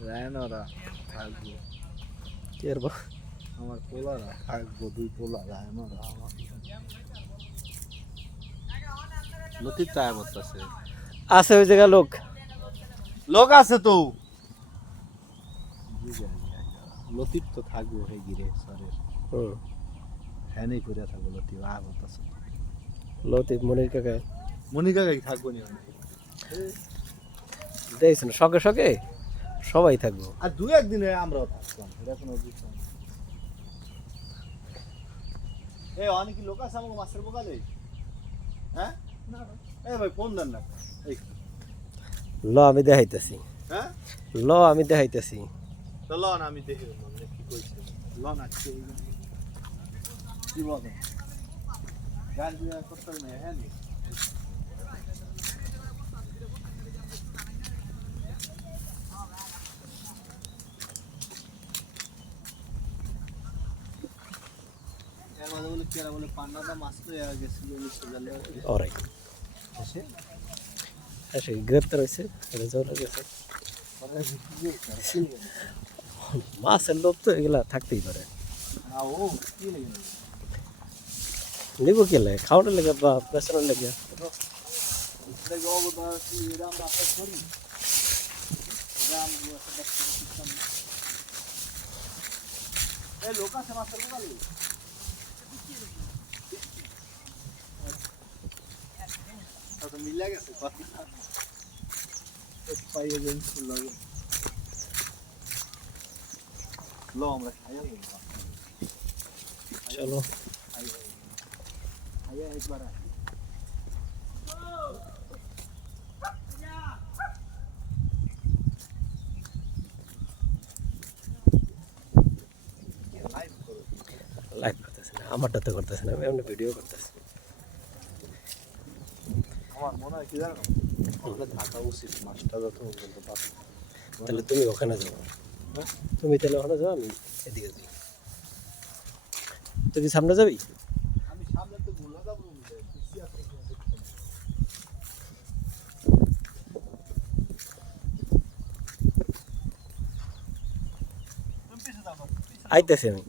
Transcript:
রায়নরা থাকবো কি আর আমার পোলারা থাকবো, দুই পোলা রায়নরা আমার লতিফ তাই বলতেছে আছে ওই জায়গা লোক লোক আছে তো লতিফ তো থাকবো হে গিরে সরের হ্যাঁ নেই করে থাকবো লতিফ আয় বলতেছে লতিফ মনির কাকা মনিকা গাই থাকবো নি দেখছেন শখে শখে সবাই থাকবো আর দুই একদিনে আমরাও থাকলাম এটা কোনো বিষয় না। অনেক লোক আছে আমাকে মাছের বোকালে হ্যাঁ ভাই ফোন দেন না এই ল আমি দেখাইতেছি হ্যাঁ ল আমি দেখাইতেছি তো লন আমি দেখি কি কইছে লন আছে কি বলেন গান দিয়ে করতে না হ্যাঁ নি এর মধ্যে বলে কি বলে পান্নাটা মাছ তো গেছিল নিচে ওরাই এসে গ্রেপ্তার হয়েছে রেজাল্ট গেছে মাছের লোভ তো এগুলা থাকতেই পারে নিব কি লাগে খাওয়ানোর লেগে বা পেছনের লেগে লোক আছে মাছের বোকালে মিলে গেছে পাইয়ে দেন লাগে লো আমরা খাইয়া চলো খাইয়া একবার লাইভ করতেছে না আমারটা তো করতেছে না আমি এমনি ভিডিও করতেছি আমার মনে হয় কি জানো আমাদের থাকা উচিত মাছটা যত বলতে পারবো তাহলে তুমি ওখানে যাও তুমি তাহলে ওখানে যাও আমি এদিকে যাই তুই কি সামনে যাবি আমি সামনে তো ভুলে যাবো আইতেছি আমি